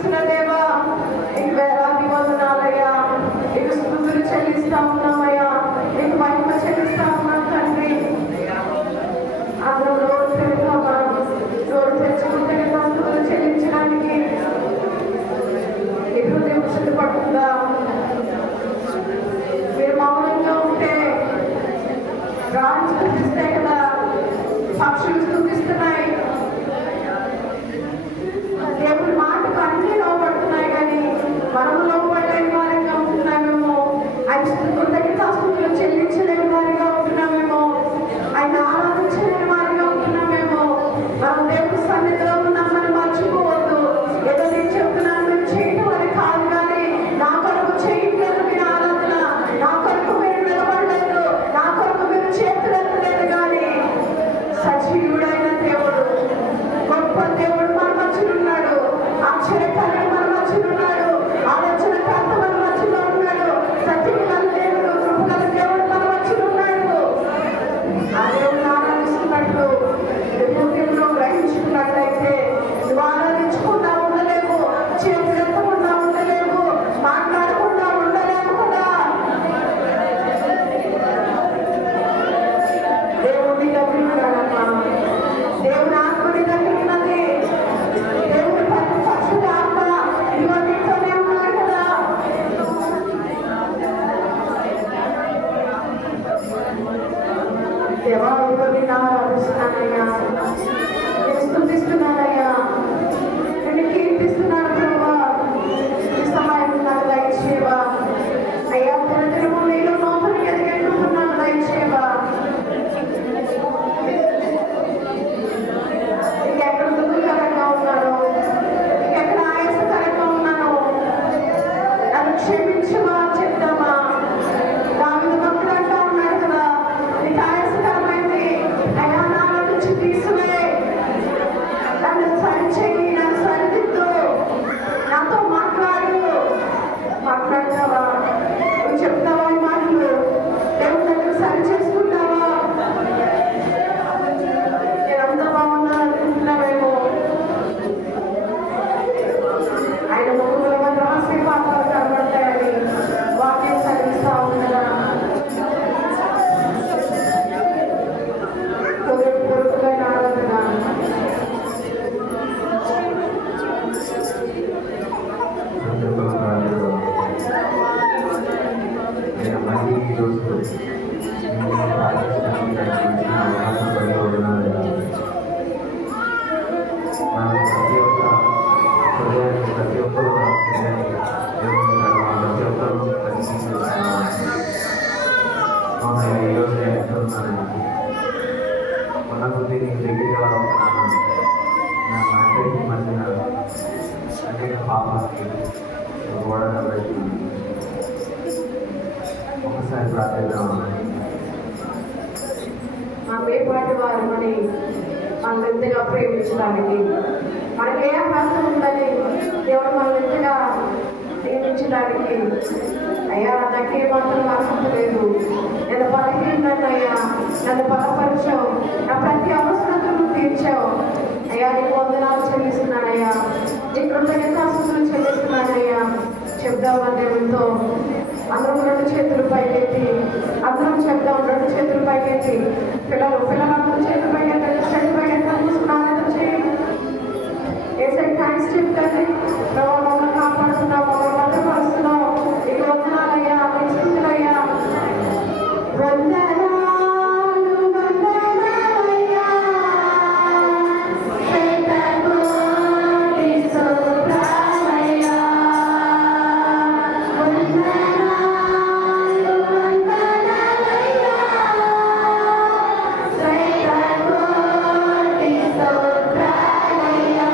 నడిపిస్తున్న దేవా, నీకు వేలాది వందనాలయ్యా. నీకు స్తుతులు చెల్లిస్తా ఉన్నామయ్యా, నీకు మహిమ చెల్లిస్తా ఉన్నాం తండ్రి. అందరూ నోరు తెచ్చుకుంటే స్తుతులు చెల్లించడానికి నీ హృదయం సిద్ధపడుతుందా? మీరు మౌనంగా ఉంటే రాజు స్తుతిస్తాయి కదా, పక్షులు స్తుతిస్తున్నాయి. దేవుడి మాటకు అన్ని లోపడుతున్నాయి, కానీ మనము లోపడలేని వారిగా ఉంటున్నామేమో. ఆయన కృతజ్ఞతా స్తుతులు చెల్లించలేని వారిగా ఉంటున్నామేమో. ఆయన ఆరాధించలేని వారిగా ఉంటున్నామేమో. మనం దేవుడి సన్నిధిలో ఉన్నామని మర్చిపోవద్దు. ఏదో నేను చెప్తున్నాను, మీరు చేయడం అది కాదు, కానీ నా కొరకు చేయట్లేదు మీరు ఆరాధన, నా కొరకు మీరు నిలబడలేదు, నా కొరకు మీరు చేతులు ఎత్తలేదు, కానీ సజీవుడైన దేవుడు, గొప్ప దేవుడు మన మధ్యలో ఉన్నాడు. ఆశ్చర్యకరుడు మన మధ్యలో ఉన్నాడు. ఆలోచనకర్త మన మధ్యలో ఉన్నాడు. సత్యగల దేవుడు, కృపగల దేవుడు మన మధ్యలో ఉన్నాడు. ఆ దేవుడిని ఆరాధిస్తున్నట్లు హృదయంలో గ్రహించుకున్నట్లయితే నువ్వు ఆరాధించకుండా ఉండలేవు, చేతులు ఎత్తకుండా ఉండలేవు, మాట్లాడకుండా ఉండలేవు కదా. దేవుడి దగ్గర ఉన్నాడమ్మా, దేవుని ఆత్మ నీ దగ్గర ఉన్నది. దేవుడి పరిశుద్ధ ఆత్మ ఇదిగో నీతోనే ఉన్నాడు కదా. దేవా, ఇదిగో నేను ఆరాధిస్తున్నానయ్యా, నేను స్తుతిస్తున్నానయ్యా, నేను కీర్తిస్తున్నాను ప్రభా. ఈ సమయం నాకు దయచేయవా అయ్యా. దినదినము నీలో నూతన ఎదుగుతున్నాను, దయచేయవా. ఇంకెక్కడ దుఃఖకరంగా ఉన్నాను, ఇంకెక్కడ ఆయాసకరంగా ఉన్నాను, నన్ను క్షమించవా చెప్తామా. దావీదు భక్తుడు అంటా ఉన్నాడు కదా, నీకు ఆయాసకరమైంది అయ్యా, నాలో నుంచి తీసివే, నన్ను సరిచేయి, నన్ను సరిదిద్దు, నాతో మాట్లాడతావా? నువ్వు చెప్తావా ఈ మాటలు? దేవుని దగ్గర సరి చేసుకుంటావా? నేనంతా బాగున్నాను అనుకుంటున్నావేమో. ఆయన ముఖంలో రహస్య పాత్రలు కనబడతాయని వాక్యం చదివిస్తా ఉన్నదా? పొరుగులైన ఆరాధన ఒకసారి ప్రార్థిద్దాం. మా వేపాటి వారు మని మనం ఎంతగా ప్రేమించడానికి మనకి ఏ అభ్యాసం ఉందని దేవుడు మనం ఎంతగా ప్రేమించడానికి. అయ్యా, నాకే మాత్రం అర్హత లేదు, నేను బలహీనయ్యా, నన్ను బలపరిచావు, నా ప్రతి అవసరతను తీర్చావు. అయ్యా, నీకు వందనాలు చెల్లిస్తున్నానయ్యా, నీ కృతజ్ఞతాస్తుతులు చెల్లిస్తున్నానయ్యా. చెప్దామా దేవునితో? అందరం రెండు చేతులు పైకెత్తి అందరం చెప్దాం. రెండు చేతులు పైకెత్తి పిల్లలందరూ చేతులు పైకెత్తండి, చేతులు పైకెత్తండి, మూసుకున్నారని చేయండి. ఏసై థ్యాంక్స్ చెప్తాండి. మమ్మల్ని కాపాడుతున్నావు, మమ్మల్ని భద్రపరుస్తున్నావు, నీకు వందనాలయ్యా, నీకు స్తుతులయ్యా. వందనాలు వందనాలయ్యా, శతకోటి స్తోత్రాలయ్యా. వందనాలు వందనాలయ్యా, శతకోటి స్తోత్రాలయ్యా.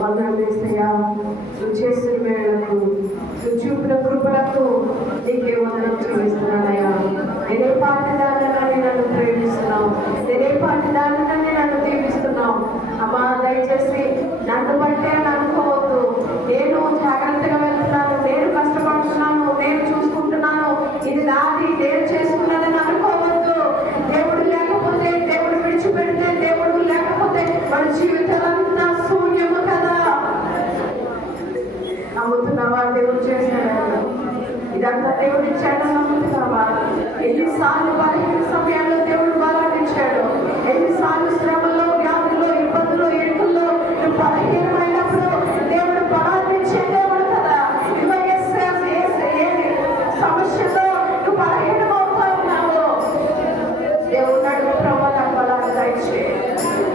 వందనాలు యేసయ్యా. నువ్వు చేసిన మేళకు, నువ్వు చూపిన కృపలకు నీకే వందనం చెల్లిస్తున్నానయ్యా. నేనే పాటిదారులని నన్ను ప్రేమిస్తున్నావు, నేనే పాటిదారులని నన్ను దీవిస్తున్నావు. అమ్మా దయచేసి నన్ను బట్టే అని అనుకోవద్దు. నేను జాగ్రత్తగా వెళ్తున్నాను, నేను కష్టపడుతున్నాను, నేను చూసుకుంటున్నాను, ఇది నాది, నేను చేసుకున్నానని అనుకోవద్దు. దేవుడు లేకపోతే, దేవుడు విడిచిపెడితే, దేవుడు లేకపోతే మన జీవితాలంతా శూన్యము కదా. నమ్ముతున్నావా దేవుడు చేశాడు, ఇదంతా దేవుడు ఇచ్చాడని నమ్ముతున్నావా? ఎన్నిసార్లు బలహీన సమయాల్లో దేవుడు బలాన్నిచ్చాడు, ఎన్నిసార్లు శ్రమల్లో, వ్యాధుల్లో, ఇబ్బందుల్లో, ఎట్టుల్లో నువ్వు బలహీనమైనప్పుడు దేవుడు బలాన్నిచ్చే దేవుడు కదా. ఇదిగో ఏ సమస్యలో నువ్వు బలహీనమవుతా ఉన్నావు, దేవుడు నడుము ప్రభు నాకు బలాన్ని దయచే,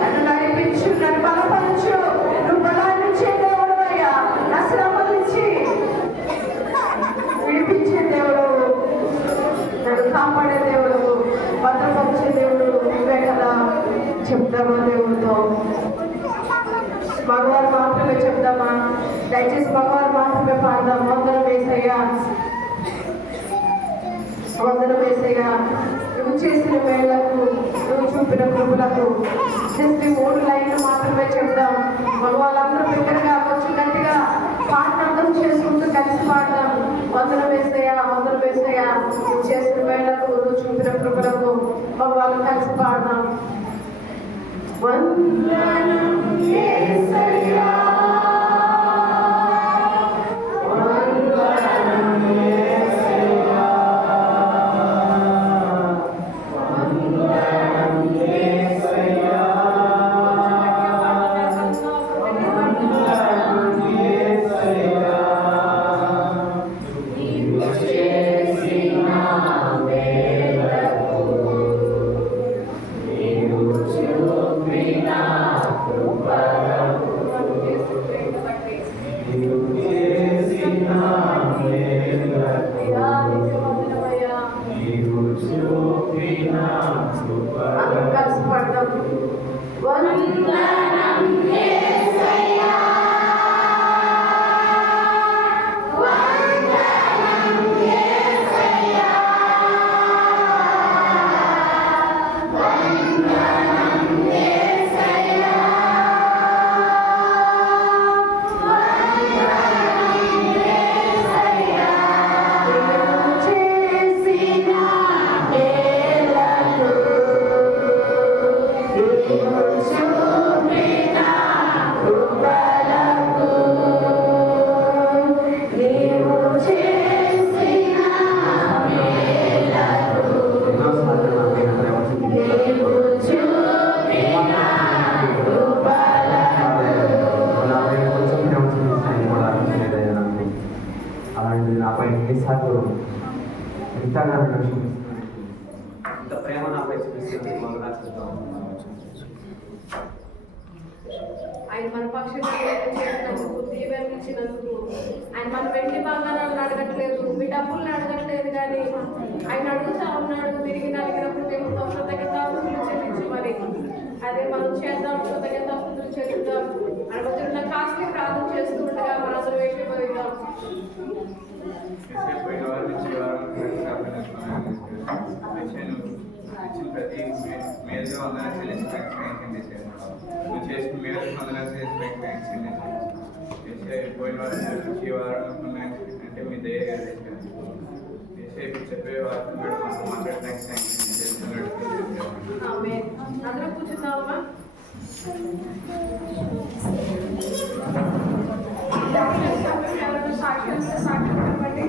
నన్ను నడిపించు, నన్ను బలపరచు, నువ్వు బలాన్ని ఇచ్చే దేవుడు అయ్యా. నా శ్రమల నుంచి విడిపించే దేవుడు, నన్ను కాపాడే దేవుడు, భద్రపరిచే దేవుడు నువ్వే కదా. చెప్తామా దేవుడితో? మగవారు మాత్రమే చెప్తామా? దయచేసి మగవారు మాత్రమే పాడదాం. వందనం యేసయ్యా, వందనం యేసయ్యా. నువ్వు చేసిన మేళ్లకు, నువ్వు చూపిన కృపలకు జస్ట్ 3 లైన్లు మాత్రమే చెప్దాం. మగవాళ్ళందరూ బిగ్గరగా కొంచెం గట్టిగా పాటను అర్థం చేసుకుంటూ కలిసి పాడదాం. వందనం యేసయ్యా, వందనం యేసయ్యా. నువ్వు చేసిన మేళ్లకు, నువ్వు చూపిన కృపలకు మగవాళ్ళు కలిసి పాడదాం. వందనం యేసయ్యా, వందనం యేసయ్యా, వందనం యేసయ్యా, వందనం యేసయ్యా. నీవు చేసిన మేలకు, నీవు చూపిన కృపలకు, నీవు చేసిన మేలకు, నీవు చూపిన కృపలకు. కలిసి పడదాం. వందనం యేసయ్యా, వందనం యేసయ్యా, వందనం యేసయ్యా, వందనం యేసయ్యా. నీవు చేసిన మేలకు, నీవు చూపిన కృపలకు, నీవు చేసిన మేలకు, ఎన్నోసార్లు నా మీద ప్రేమ చూపించావు. నీవు చూపిన కృపలకు. నాపై కొంచెం ప్రేమ చూపిస్తాను కూడా అనిపించలేదయ్యా నాకు. అలాంటిది నాపై ఎన్నిసార్లు ఎంతగా నన్ను చూపిస్తున్నాను, ఇంత ప్రేమ నాపై చూపిస్తుంది. వందనాలు చెప్తాను. ఆయన మన పక్షంగా చేసినందుకు, దీవెనలు ఇచ్చినందుకు, ఆయన మన వెండి బంగారాలను అడగట్లేదు, మీ డబ్బుల్ని అడగట్లేదు, కానీ ఆయన అడుగుతా ఉన్నాడు, తిరిగి నలిగిన హృదయంతో కృతజ్ఞతాస్తుతులు చెల్లించమని. అదే మనం చేద్దాం, కృతజ్ఞతాస్తుతులు చెల్లిద్దాం. మన మధ్య ఉన్న కాస్ట్ని ప్రార్థన చేస్తూ ఉండగా మనందరూ వేగిపోయిద్దాం. పోయిన వారు నుంచి వారం ప్రతి మేలుగా వందనాలు చెల్లించి ప్రయత్నం చేశాను. నువ్వు చేసిన మేలు వందనాలు చేసి ప్రయత్నం పోయిన వారం నుంచి వారం అంటే మీ దయ చెప్పే వారిని కూడా మనం మాట్లాడడానికి చేస్తున్నాడు. ఆమేన్. అందరూ కూర్చున్నామా? సాక్ష్యం చెప్పండి.